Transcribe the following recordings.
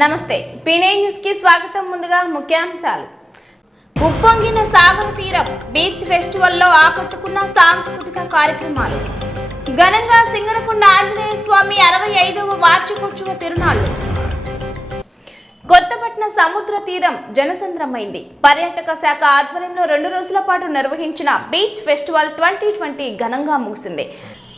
నమస్తే పీనే న్యూస్ కి స్వాగతం. ముందుగా ముఖ్యాంశాలు. ఉప్పొంగిన సాగర తీరం బీచ్ ఫెస్టివల్ లో ఆకట్టుకున్న సాంస్కృతిక కార్యక్రమాలు. ఘనంగా సింగరకొండ ఆంజనేయ స్వామి 65వ వార్షికోత్సవ తిరునాళ్లు. కొత్తపట్నం సముద్ర తీరం జనసంద్రమైంది. పర్యాటక శాఖ ఆధ్వర్యంలో 2 రోజుల పాటు నిర్వహించిన బీచ్ ఫెస్టివల్ 2020 ఘనంగా ముగిసింది.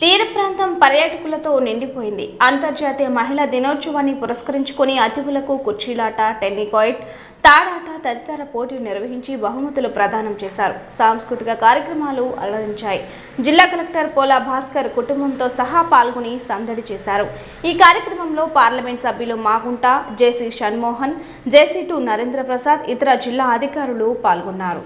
తీర ప్రాంతం పర్యాటకులతో నిండిపోయింది. అంతర్జాతీయ మహిళా దినోత్సవాన్ని పురస్కరించుకుని అతిథులకు కుర్చీలాట, టెన్నికాయిట్, తాడాట తదితర పోటీలు నిర్వహించి బహుమతులు ప్రదానం చేశారు. సాంస్కృతిక కార్యక్రమాలు అలరించాయి. జిల్లా కలెక్టర్ పోలా భాస్కర్ కుటుంబంతో సహా పాల్గొని సందడి చేశారు. ఈ కార్యక్రమంలో పార్లమెంట్ సభ్యులు మాగుంట, జేసీ షణ్మోహన్, జేసీ2 నరేంద్ర ప్రసాద్, ఇతర జిల్లా అధికారులు పాల్గొన్నారు.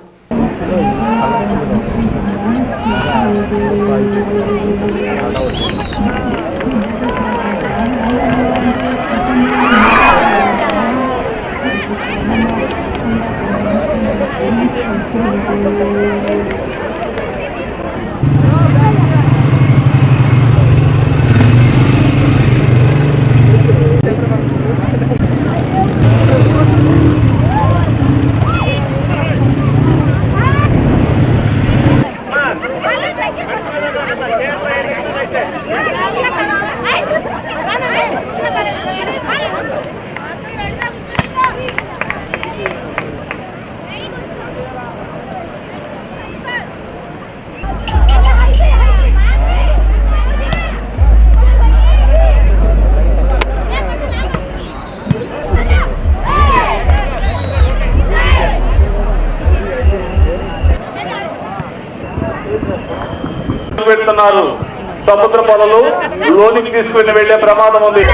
పెడుతున్నారు. సముద్ర పొలలు లోనికి తీసుకుని వెళ్లే ప్రమాదం ఉంది.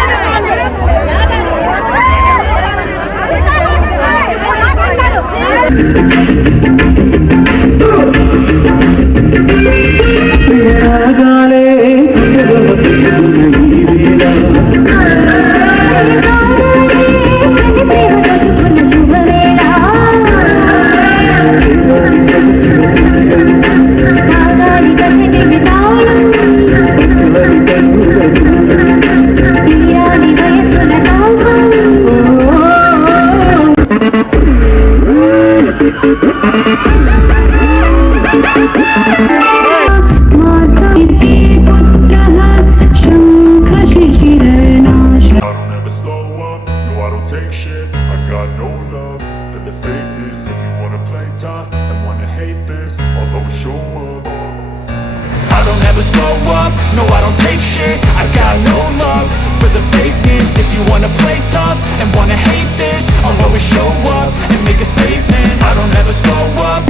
No, I don't take shit. I got no love for the fakeness. If you wanna play tough and wanna hate this, I'll always show up and make a statement. I don't ever slow up.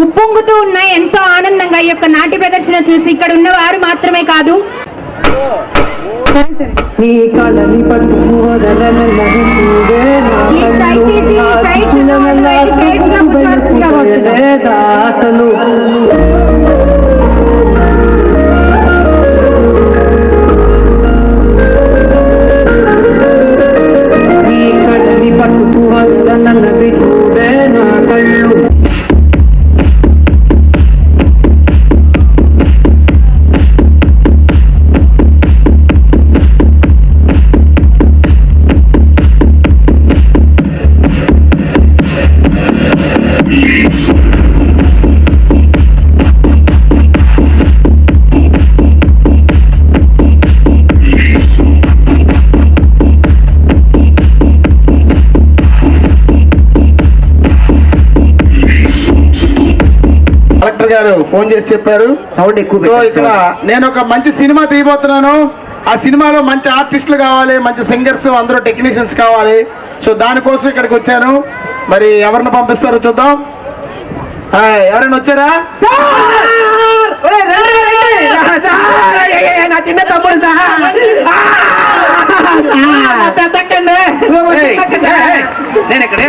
ఉప్పొంగుతూ ఉన్న ఎంతో ఆనందంగా ఈ యొక్క నాట్య ప్రదర్శన చూసి ఇక్కడ ఉన్న వారు మాత్రమే కాదు, నీ కళని పట్టుకు వదలనని చూడే నా కళ్ళు అసలు నీ కళని పట్టుకు వదలనని చూడే నా గారు ఫోన్ చేసి చెప్పారు. సౌండ్ ఎక్కువ సో ఇక్కడ నేను ఒక మంచి సినిమా తీయబోతున్నాను. ఆ సినిమాలో మంచి ఆర్టిస్టులు కావాలి, మంచి సింగర్స్, అందరూ టెక్నీషియన్స్ కావాలి. సో దానికోసం ఇక్కడికి వచ్చాను. మరి ఎవరిని పంపిస్తారో చూద్దాం. ఎవరైనా వచ్చారా? నా చిన్న తమ్ముడు నేను ఇక్కడే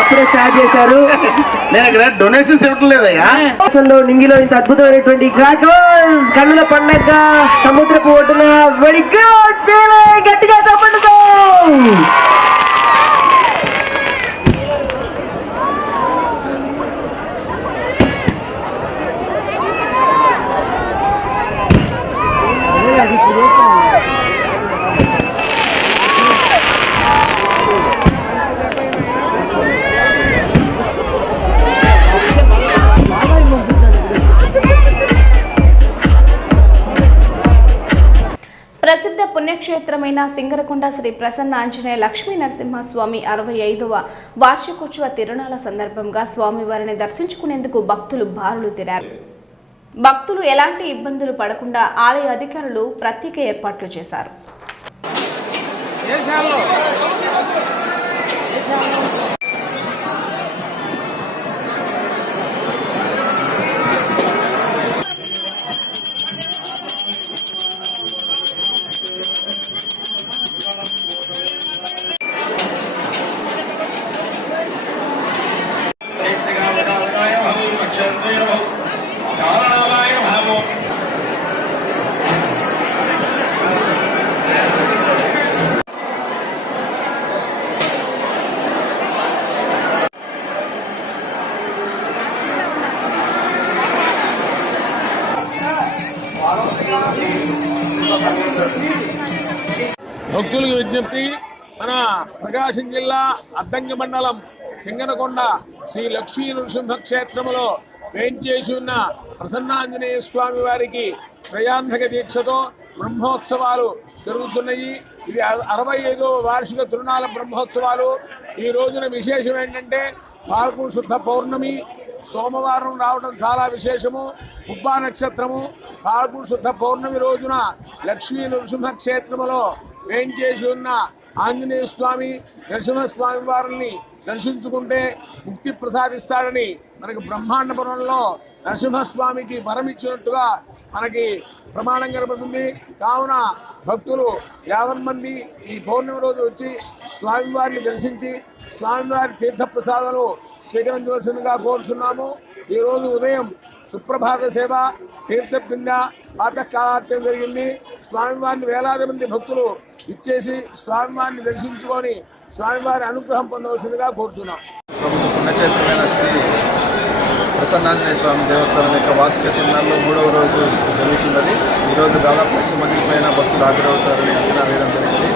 అప్పుడే స్టార్ట్ చేశారు. నేను ఇక్కడ డొనేషన్స్ ఇవ్వటం లేదయ్యా. నింగిలో ఇంత అద్భుతమైనటువంటి కన్నుల పండగ సముద్రపు ఒడ్డున వెరీ గుడ్ ఫీలింగ్. గట్టిగా తప్పండుకో. ప్రసిద్ధ పుణ్యక్షేత్రమైన సింగరకొండ శ్రీ ప్రసన్న ఆంజనేయ లక్ష్మీ నరసింహస్వామి 65వ వార్షికోత్సవ తిరునాళ్ల సందర్భంగా స్వామివారిని దర్శించుకునేందుకు భక్తులు బారులు తీరారు. భక్తులు ఎలాంటి ఇబ్బందులు పడకుండా ఆలయ అధికారులు ప్రత్యేక ఏర్పాట్లు చేశారు. భక్తులకు విజ్ఞప్తి, మన ప్రకాశం జిల్లా అద్దంకి మండలం సింగనకొండ శ్రీ లక్ష్మీ నృసింహ క్షేత్రములో వేంచేసి ఉన్న ప్రసన్నాంజనేయ స్వామి వారికి త్రయాంధక దీక్షతో బ్రహ్మోత్సవాలు జరుగుతున్నాయి. ఇది 65వ వార్షిక తిరునాళ్ళ బ్రహ్మోత్సవాలు. ఈ రోజున విశేషం ఏంటంటే పాల్గొన శుద్ధ పౌర్ణమి సోమవారం రావడం చాలా విశేషము. ఉబ్బా నక్షత్రము పాల్గొన శుద్ధ పౌర్ణమి రోజున లక్ష్మీ నృసింహ క్షేత్రములో వేంచేసి ఉన్న ఆంజనేయ స్వామి నరసింహస్వామి వారిని దర్శించుకుంటే ముక్తి ప్రసాదిస్తాడని మనకి బ్రహ్మాండపురంలో నరసింహస్వామికి వరం ఇచ్చినట్టుగా మనకి ప్రమాణం కనబడుతుంది. కావున భక్తులు 50 మంది ఈ పౌర్ణమి రోజు వచ్చి స్వామివారిని దర్శించి స్వామివారి తీర్థప్రసాదాలు స్వీకరించవలసిందిగా కోరుచున్నాము. ఈరోజు ఉదయం సుప్రభాత సేవ, తీర్థపిండ, పాతకాలార్చన జరిగింది. స్వామివారిని వేలాది మంది భక్తులు ఇచ్చేసి స్వామివారిని దర్శించుకొని స్వామివారి అనుగ్రహం పొందవలసిందిగా కోరుచున్నాం. ప్రముఖ పుణ్యక్షేత్రమైన శ్రీ ప్రసన్నాంజనేయ స్వామి దేవస్థానం యొక్క వార్షిక తిరునాళ్ళలో 3వ రోజు జరుగుతున్నది. ఈరోజు దాదాపు 1,00,000 మందికి పైన భక్తులు హాజరవుతారని అంచనా వేయడం జరిగింది.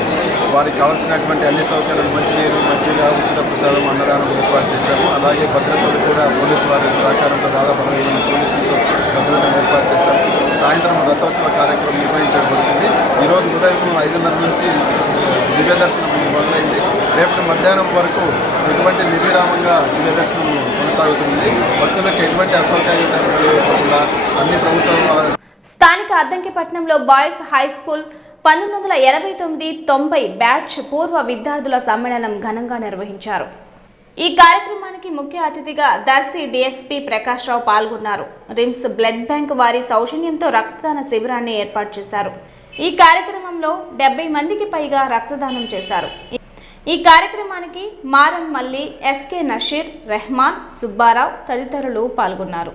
వారికి కావాల్సినటువంటి అన్ని సౌకర్యాలు, మంచినీరు, మజ్జిగ, ఉచిత ప్రసాదం, అన్నదానం ఏర్పాటు చేశాము. అలాగే భద్రతలు కూడా పోలీసు వారి సహకారంతో దాదాపు 60 మంది పోలీసులతో భద్రతను ఏర్పాటు చేశాము. సాయంత్రం రథోత్సవ కార్యక్రమం నిర్వహించబడుతుంది. ఈరోజు ఉదయం 5:30 నుంచి దివ్య దర్శనం మొదలైంది. రేపటి మధ్యాహ్నం వరకు ఎటువంటి నిర్విరామంగా దివ్య దర్శనం కొనసాగుతుంది. భక్తులకు ఎటువంటి అసౌకర్యం లేకుండా అన్ని ప్రభుత్వం. స్థానిక అద్దంకిపట్నంలో బాయ్స్ హై స్కూల్ 1989-90 బ్యాచ్ పూర్వ విద్యార్థుల సమ్మేళనం ఘనంగా నిర్వహించారు. ఈ కార్యక్రమానికి ముఖ్య అతిథిగా దర్శి డిఎస్పీ ప్రకాష్ రావు పాల్గొన్నారు. రిమ్స్ బ్లడ్ బ్యాంక్ వారి సౌజన్యంతో రక్తదాన శిబిరాన్ని ఏర్పాటు చేశారు. ఈ కార్యక్రమంలో 70 మందికి పైగా రక్తదానం చేశారు. ఈ కార్యక్రమానికి మారం మల్లి, ఎస్కే నషీర్, రెహమాన్, సుబ్బారావు తదితరులు పాల్గొన్నారు.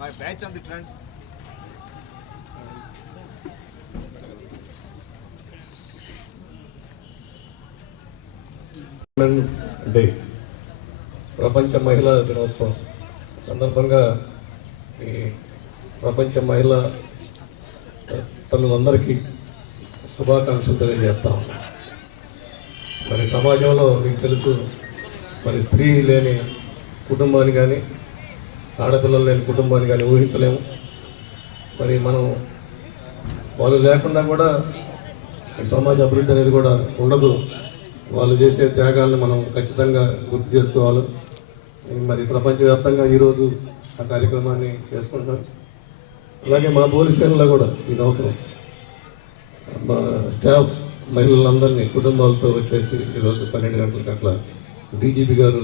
My batch on the trend. Day ప్రపంచ మహిళా దినోత్సవం సందర్భంగా ఈ ప్రపంచ మహిళా తల్లులందరికీ శుభాకాంక్షలు తెలియజేస్తా ఉన్నాం. మరి సమాజంలో మీకు తెలుసు, మరి స్త్రీ లేని కుటుంబాన్ని కానీ ఆడపిల్లలు లేని కుటుంబాన్ని కానీ ఊహించలేము. మరి మనం వాళ్ళు లేకుండా కూడా సమాజ అభివృద్ధి అనేది కూడా ఉండదు. వాళ్ళు చేసే త్యాగాలను మనం ఖచ్చితంగా గుర్తు చేసుకోవాలి. మరి ప్రపంచవ్యాప్తంగా ఈరోజు ఆ కార్యక్రమాన్ని చేసుకుంటున్నారు. అలాగే మా పోలీస్ స్టేషన్లో కూడా ఈ సంవత్సరం మా స్టాఫ్ మహిళలందరినీ కుటుంబాలతో వచ్చేసి ఈరోజు 12 గంటలకు అట్లా డీజీపీ గారు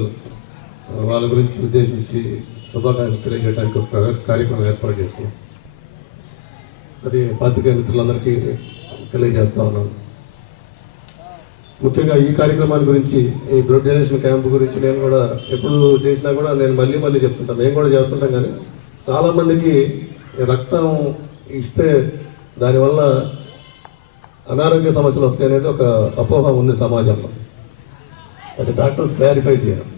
వాళ్ళ గురించి ఉద్దేశించి శుభాకాంక్షలు తెలియజేయడానికి ఒక కార్యక్రమం ఏర్పాటు చేసుకున్నాం. అది పాత్రికేయ మిత్రులందరికీ తెలియజేస్తా ఉన్నాను. ముఖ్యంగా ఈ కార్యక్రమాన్ని గురించి, ఈ బ్లడ్ డొనేషన్ క్యాంప్ గురించి నేను కూడా ఎప్పుడు చేసినా కూడా నేను మళ్ళీ చెప్తుంటాను. మేము కూడా చేస్తుంటాం, కానీ చాలామందికి రక్తం ఇస్తే దానివల్ల అనారోగ్య సమస్యలు వస్తాయి అనేది ఒక అపోహ ఉంది సమాజంలో. అది డాక్టర్స్ క్లారిఫై చేయాలి.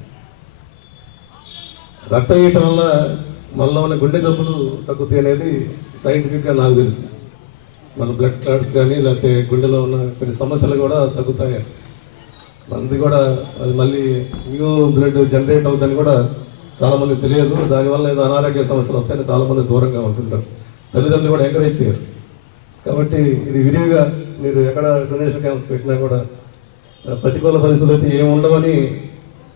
రక్తం ఇవ్వటం వల్ల మనలో ఉన్న గుండె జబ్బులు తగ్గుతాయి అనేది సైంటిఫిక్గా నాకు తెలుసు. మన బ్లడ్ క్లాట్స్ కానీ లేకపోతే గుండెలో ఉన్న కొన్ని సమస్యలు కూడా తగ్గుతాయి. మనది కూడా అది మళ్ళీ న్యూ బ్లడ్ జనరేట్ అవుతుందని కూడా చాలామంది తెలియదు. దానివల్ల ఏదో అనారోగ్య సమస్యలు వస్తాయని చాలామంది దూరంగా ఉంటుంటారు. తల్లిదండ్రులు కూడా ఎంకరేజ్ చేయరు. కాబట్టి ఇది విరివిగా మీరు ఎక్కడ డొనేషన్ క్యాంప్స్ పెట్టినా కూడా ప్రతికూల పరిస్థితులు అయితే ఏమి ఉండవని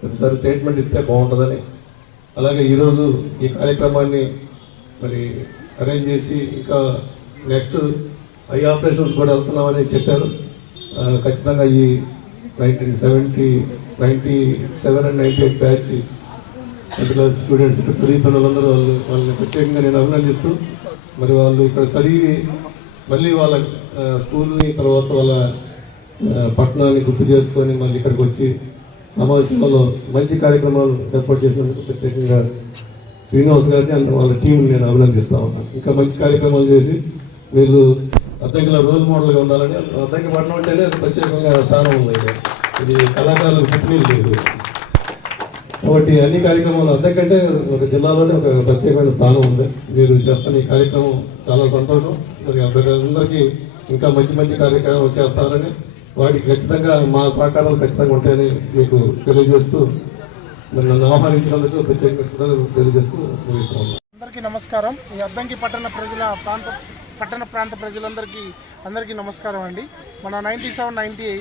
ప్రతిసారి స్టేట్మెంట్ ఇస్తే బాగుంటుందని, అలాగే ఈరోజు ఈ కార్యక్రమాన్ని మరి అరేంజ్ చేసి ఇంకా నెక్స్ట్ ఐ ఆపరేషన్స్ కూడా వెళ్తున్నామని చెప్పారు. ఖచ్చితంగా ఈ 1997 and 98 batch 10th class students ఇక్కడ చదువుతున్న వాళ్ళందరూ వాళ్ళని ప్రత్యేకంగా నేను అభినందిస్తూ, మరి వాళ్ళు ఇక్కడ చదివి మళ్ళీ వాళ్ళ స్కూల్ని తర్వాత వాళ్ళ పట్టణాన్ని గుర్తు చేసుకొని మళ్ళీ ఇక్కడికి వచ్చి సమావేశంలో మంచి కార్యక్రమాలు ఏర్పాటు చేసినందుకు ప్రత్యేకంగా శ్రీనివాస్ గారిని అండ్ వాళ్ళ టీంని నేను అభినందిస్తా ఉన్నాను. ఇంకా మంచి కార్యక్రమాలు చేసి వీళ్ళు అద్దంకిలో రోల్ మోడల్గా ఉండాలని. అద్దంకి పట్టణం అంటేనే ప్రత్యేకంగా స్థానం ఉంది. ఇది కళాకారులకు పుట్టినీళ్ళు లేదు. కాబట్టి అన్ని కార్యక్రమాలు అద్దెకంటే ఒక జిల్లాలోనే ఒక ప్రత్యేకమైన స్థానం ఉంది. మీరు చేస్తున్న ఈ కార్యక్రమం చాలా సంతోషం. మరి అందరికీ ఇంకా మంచి కార్యక్రమాలు చేస్తారని, వాటికి ఖచ్చితంగా మా సహకారాలు ఖచ్చితంగా ఉంటాయని మీకు తెలియజేస్తూ, మరి నన్ను ఆహ్వానించినందుకు ప్రత్యేకంగా తెలియజేస్తూ ముగిస్తున్నాను. అందరికీ నమస్కారం. ఈ అద్దంకి పట్టణ ప్రాంత ప్రజలందరికీ నమస్కారం అండి. మన 97-98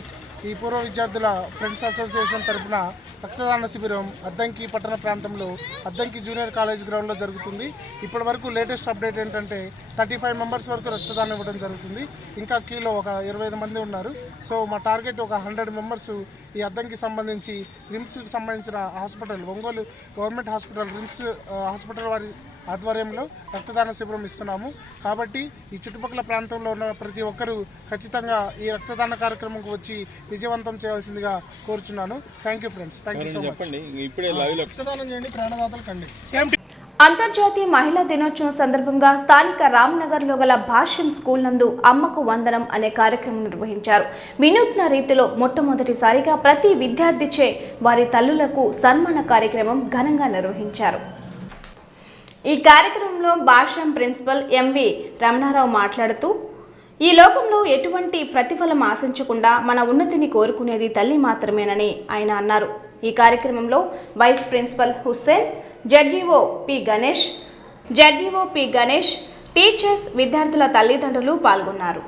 ఈ పూర్వ విద్యార్థుల ఫ్రెండ్స్ అసోసియేషన్ తరఫున రక్తదాన శిబిరం అద్దంకి పట్టణ ప్రాంతంలో అద్దంకి జూనియర్ కాలేజ్ గ్రౌండ్లో జరుగుతుంది. ఇప్పటి వరకు లేటెస్ట్ అప్డేట్ ఏంటంటే 35 మెంబర్స్ వరకు రక్తదానం ఇవ్వడం జరుగుతుంది. ఇంకా క్యూలో ఒక 25 మంది ఉన్నారు. సో మా టార్గెట్ ఒక 100 మెంబర్స్ ఈ అద్దంకి సంబంధించి రిమ్స్కి సంబంధించిన hospital, Ongole government hospital, RIMS hospital వారి ఆధ్వర్యంలో రక్తదాన శిబిరం ఇస్తున్నాము. కాబట్టి ఈ చుట్టుపక్కల ప్రాంతంలో ఉన్న ప్రతి ఒక్కరూ ఖచ్చితంగా ఈ రక్తదాన కార్యక్రమంకు వచ్చి విజయవంతం చేయాల్సిందిగా కోరుచున్నాను. Thank you friends. Thank you so much. రక్తదానం చేయండి, ప్రాణదాతలు కండి. అంతర్జాతీయ మహిళా దినోత్సవం సందర్భంగా స్థానిక రామ్నగర్లో గల భాష్యం స్కూల్ నందు అమ్మకు వందనం అనే కార్యక్రమం నిర్వహించారు. వినూత్న రీతిలో మొట్టమొదటిసారిగా ప్రతి విద్యార్థిచే వారి తల్లులకు సన్మాన కార్యక్రమం ఘనంగా నిర్వహించారు. ఈ కార్యక్రమంలో భాష్యం ప్రిన్సిపల్ ఎంవి రమణారావు మాట్లాడుతూ, ఈ లోకంలో ఎటువంటి ప్రతిఫలం ఆశించకుండా మన ఉన్నతిని కోరుకునేది తల్లి మాత్రమేనని ఆయన అన్నారు. ఈ కార్యక్రమంలో వైస్ ప్రిన్సిపల్ హుస్సేన్, జడ్జీఓ పి గణేష్, టీచర్స్, విద్యార్థుల తల్లిదండ్రులు పాల్గొన్నారు.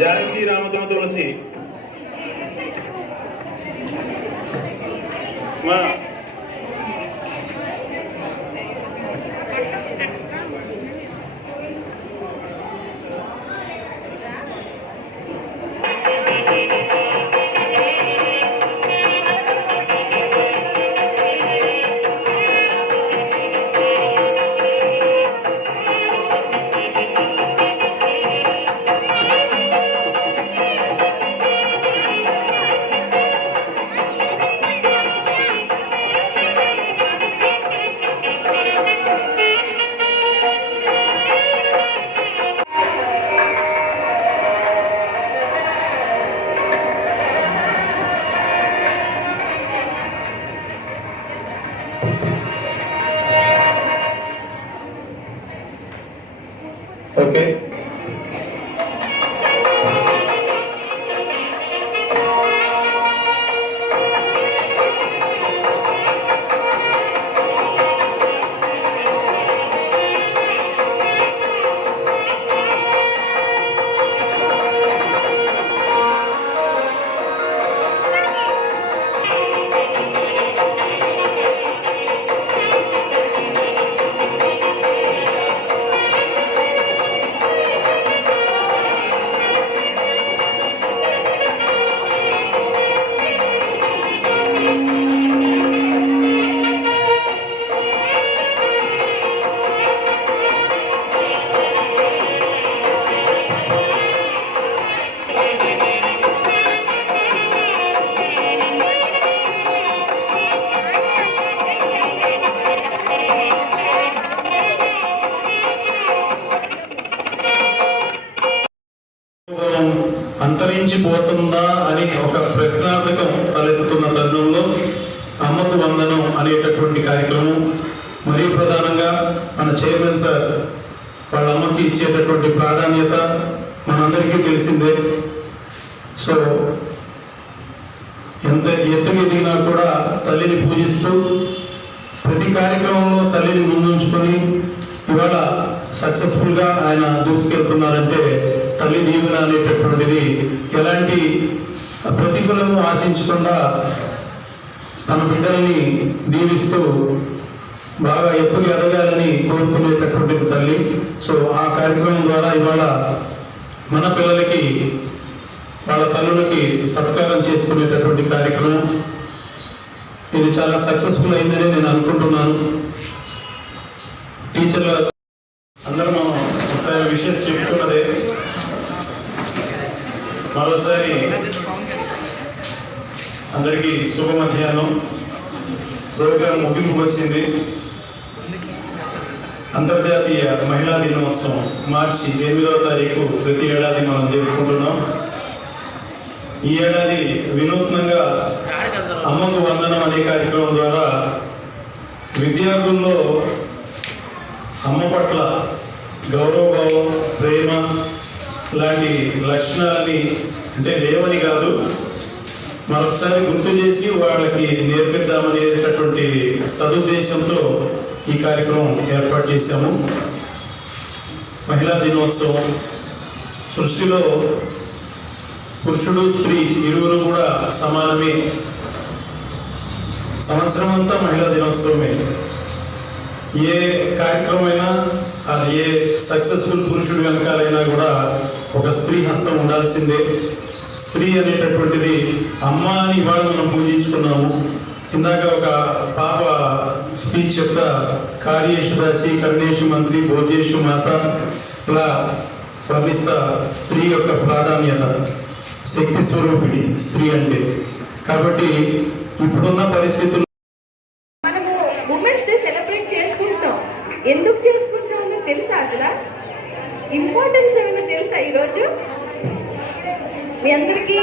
ఝాన్సీ రామతో తులసి మా ఓకే. అంతరించిపోతుందా అని ఒక ప్రశ్నార్థకం తలెత్తుతున్న తరుణంలో అమ్మకు వందనం అనేటటువంటి కార్యక్రమం, మరియు ప్రధానంగా మన చైర్మన్ సార్ వాళ్ళ అమ్మకి ఇచ్చేటటువంటి ప్రాధాన్యత మనందరికీ తెలిసిందే. సో ఎంత ఎత్తుకు ఎదిగినా కూడా తల్లిని పూజిస్తూ ప్రతి కార్యక్రమంలో తల్లిని ముందుంచుకొని ఇవాళ సక్సెస్ఫుల్గా ఆయన దూసుకెళ్తున్నారంటే తల్లి దీవెన అనేటటువంటిది ఎలాంటి ప్రతిఫలము ఆశించకుండా తన బిడ్డల్ని దీవిస్తూ బాగా ఎత్తుకు ఎదగాలని కోరుకునేటటువంటిది తల్లి. సో ఆ కార్యక్రమం ద్వారా ఇవాళ మన పిల్లలకి వాళ్ళ తల్లులకి సత్కారం చేసుకునేటటువంటి కార్యక్రమం ఇది చాలా సక్సెస్ఫుల్ అయిందని నేను అనుకుంటున్నాను. టీచర్ల అందరం ఒకసారి విషయం చెప్పుకున్నదే. మరోసారి అందరికీ శుభ మధ్యాహ్నం. ప్రోగ్రాం ముగింపుకు వచ్చింది. అంతర్జాతీయ మహిళా దినోత్సవం మార్చి 8వ తారీఖు ప్రతి ఏడాది మనం జరుపుకుంటున్నాం. ఈ ఏడాది వినూత్నంగా అమ్మకు వందనం అనే కార్యక్రమం ద్వారా విద్యార్థుల్లో అమ్మ పట్ల గౌరవభావం, ప్రేమ లాంటి లక్షణాలని అంటే లేవని కాదు, మరొకసారి గుర్తు చేసి వాళ్ళకి నేర్పిద్దామనేటటువంటి సదుద్దేశంతో ఈ కార్యక్రమం ఏర్పాటు చేశాము. మహిళా దినోత్సవం సృష్టిలో పురుషుడు స్త్రీ ఇరువురు కూడా సమానమే. సంవత్సరం అంతా మహిళా దినోత్సవమే. ఏ కార్యక్రమం అయినా ఏ సక్సెస్ఫుల్ పురుషుడు వెనకాలైనా కూడా ఒక స్త్రీ హస్తం ఉండాల్సిందే. స్త్రీ అనేటటువంటిది అమ్మ అని ఇవాళ మనం పూజించుకున్నాము. ఇందాక ఒక పాప స్పీచ్ చెప్తా, కార్యేషు దాసి కర్ణేషు మంత్రి భోజేషు మాత ఇలా వర్ణిస్తా స్త్రీ యొక్క ప్రాధాన్యత, శక్తి స్వరూపిణి స్త్రీ అంటే. కాబట్టి ఇప్పుడున్న పరిస్థితుల్లో మనము ఉమెన్స్ డే సెలబ్రేట్ చేసుకుంటాం. ఎందుకు చేసుకుంటామో తెలుసా? అసలు ఇంపార్టెన్స్ ఏమైనా తెలుసా? ఈరోజు మీ అందరికీ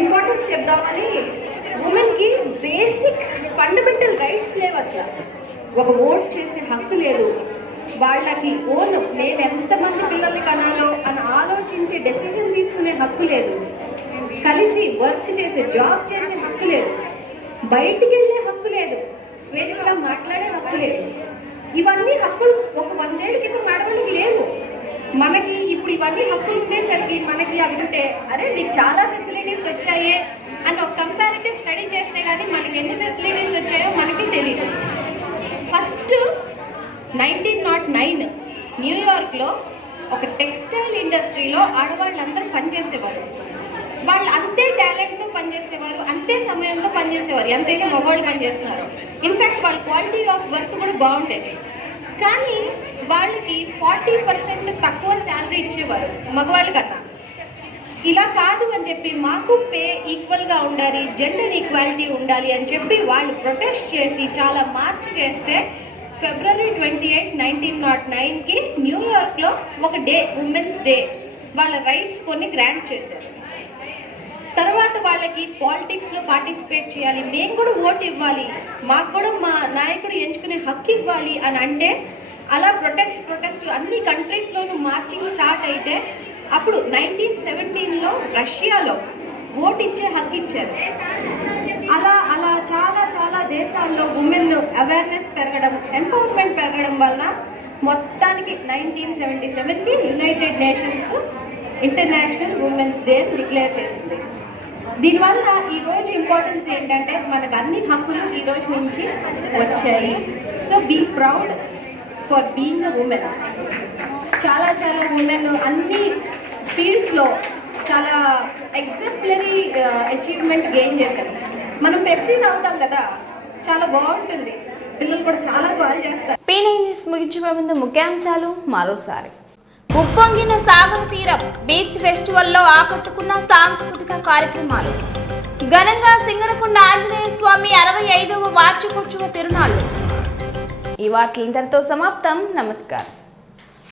ఇంపార్టెన్స్ చెప్దామని, ఉమెన్కి బేసిక్ ఫండమెంటల్ రైట్స్ లేవు. అసలు ఒక ఓట్ చేసే హక్కు లేదు. వాళ్ళకి ఓన్ మేము ఎంతమంది పిల్లల్ని కనాలో అని ఆలోచించే డెసిషన్ తీసుకునే హక్కు లేదు. కలిసి వర్క్ చేసే జాబ్ చేసే హక్కు లేదు. బయటికి వెళ్ళే హక్కు లేదు. స్వేచ్ఛగా మాట్లాడే హక్కు లేదు. ఇవన్నీ హక్కులు ఒక 100 ఏళ్ళ క్రితం నడవడానికి లేవు. మనకి ఇప్పుడు ఇవన్నీ హక్కులు ఉండేసరికి మనకి అవి అరే మీకు చాలా ఫెసిలిటీస్ వచ్చాయే అని ఒక కంపారిటివ్ స్టడీ చేస్తే కానీ మనకి ఎన్ని ఫెసిలిటీస్ వచ్చాయో మనకి తెలియదు. ఫస్ట్ 1909 న్యూయార్క్లో ఒక టెక్స్టైల్ ఇండస్ట్రీలో ఆడవాళ్ళందరూ పనిచేసేవారు. వాళ్ళు అంతే టాలెంట్తో పనిచేసేవారు, అంతే సమయంతో పనిచేసేవారు ఎంతైతే మగవాళ్ళు పనిచేస్తున్నారు. ఇన్ఫ్యాక్ట్ వాళ్ళ క్వాలిటీ ఆఫ్ వర్క్ కూడా బాగుండేది. కానీ వాళ్ళకి 40% తక్కువ శాలరీ ఇచ్చేవారు మగవాళ్ళ కన్నా. ఇలా కాదు అని చెప్పి మాకు పే ఈక్వల్గా ఉండాలి, జెండర్ ఈక్వాలిటీ ఉండాలి అని చెప్పి వాళ్ళు ప్రొటెస్ట్ చేసి చాలా మార్చ్ చేస్తే February 28, 1909కి న్యూయార్క్లో ఒక డే, ఉమెన్స్ డే, వాళ్ళ రైట్స్ కొన్ని గ్రాంట్ చేశారు. తర్వాత వాళ్ళకి పాలిటిక్స్లో పార్టిసిపేట్ చేయాలి, మేము కూడా ఓటు ఇవ్వాలి, మాకు కూడా మా నాయకుడు ఎంచుకునే హక్కు ఇవ్వాలి అని అంటే అలా ప్రొటెస్ట్ అన్ని కంట్రీస్లోనూ మార్చింగ్ స్టార్ట్ అయితే అప్పుడు 1917లో రష్యాలో ఓటు ఇచ్చే హక్కు ఇచ్చారు. అలా అలా చాలా చాలా దేశాల్లో ఉమెన్ అవేర్నెస్ పెరగడం, ఎంపవర్మెంట్ పెరగడం వల్ల మొత్తానికి 1977కి United Nations International Women's Day declare చేసింది. దీనివల్ల ఈరోజు ఇంపార్టెన్స్ ఏంటంటే మనకు అన్ని హక్కులు ఈ రోజు నుంచి వచ్చాయి. So be proud for being a women. చాలా చాలా ఉమెన్ అన్ని ఫీల్డ్స్లో చాలా ఎగ్జాంపులరీ అచీవ్మెంట్ గెయిన్ చేశారు. మనం పెప్సీ తాగుతాం కదా, చాలా బాగుంటుంది, పిల్లలు కూడా చాలా బాగా చేస్తారు. P9 న్యూస్ ముగించే ముందు ముఖ్యాంశాలు మరోసారి. ఉప్పొంగిన సాగర తీరం బీచ్ ఫెస్టివల్లో ఆకట్టుకున్న సాంస్కృతిక కార్యక్రమాలు. ఘనంగా సింగనకొండ ఆంజనేయ స్వామి 65వ వార్షికోత్సవ తిరునాళ్లు. ఈ వార్తలు ఇంతటితో సమాప్తం. నమస్కారం.